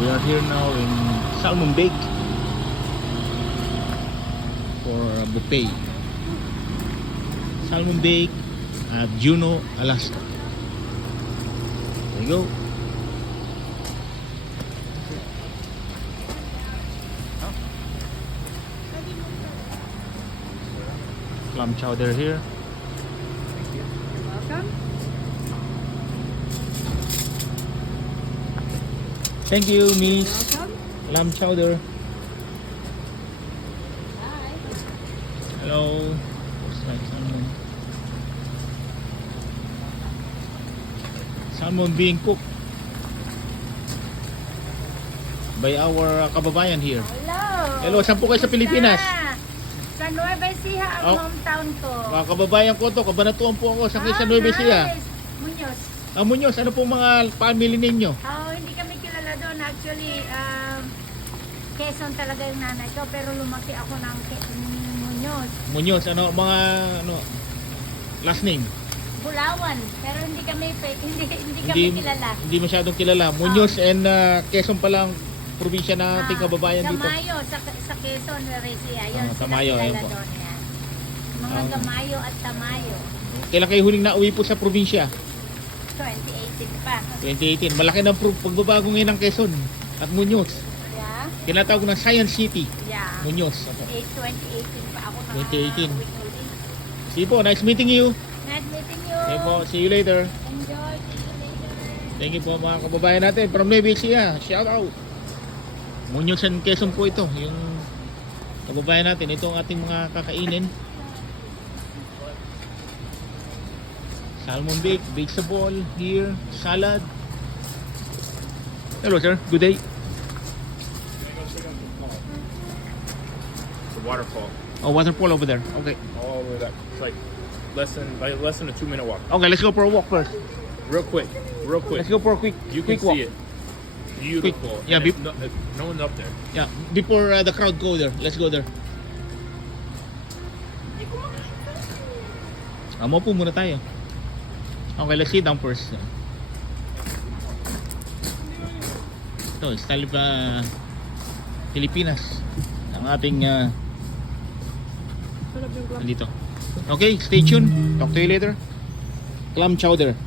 We are here now in Salmon Bake for a buffet. Salmon Bake at Juneau, Alaska. There you go. Clam chowder here. Welcome. Thank you, Miss. Welcome. Clam chowder. Hi. Hello. Looks like salmon. Salmon being cooked by our kababayan here. Hello. Hello, saan po kayo sa Pilipinas? Sa Nueva Ecija ang Oh. hometown ko. Mga kababayan ko to, kabanatuan po ako. Saan kayo sa Nueva Ecija? Nice. Muñoz. Muñoz, ano po mga family ninyo? Oh, hindi kami kilala doon. Actually, Quezon talaga yung nanay ko. Pero lumaki ako ng Muñoz. Muñoz, ano mga last name? Bulawan. Pero hindi kami kilala. Hindi masyadong kilala. Muñoz and Quezon pa lang probinsya na ating kababayan dito. Gamayo, sa Quezon, Nueva Ecija. Yun, Ah, Tamayo, sila ayun kilala po. doon yan. Mga Gamayo at Tamayo. Kailan kayo huling nauwi po sa probinsya? 2018 pa. 2018. Malaki ng pagbabago ngayon ng Quezon at Muñoz. Yeah. Tinatawag ng Science City. Yeah. Muñoz. 2018 pa ako. 2018. Uwi-uwi. See po, nice meeting you. Nice meeting you. Okay po, see you later. Enjoy. See you later. Thank you po mga kababayan natin from Nueva Ecija. Shout out. Muñoz and Quezon po ito. Yung kababayan natin. Ito ang ating mga kakainin. Salmon bake, vegetable here, salad. Hello sir, good day. It's a waterfall. Oh, waterfall over there. Okay. All the way up. It's like less than a 2-minute walk. Okay, let's go for a walk first. Real quick. Real quick. Let's go for a quick You can quick walk. see it. Beautiful. Yeah, And be- no one's up there. Yeah, before the crowd go there. Let's go there. Maupo muna tayo. Okay, let's sit down first. Ito, style pa Pilipinas. Ang ating dito. Okay, stay tuned. Talk to you later. Clam chowder.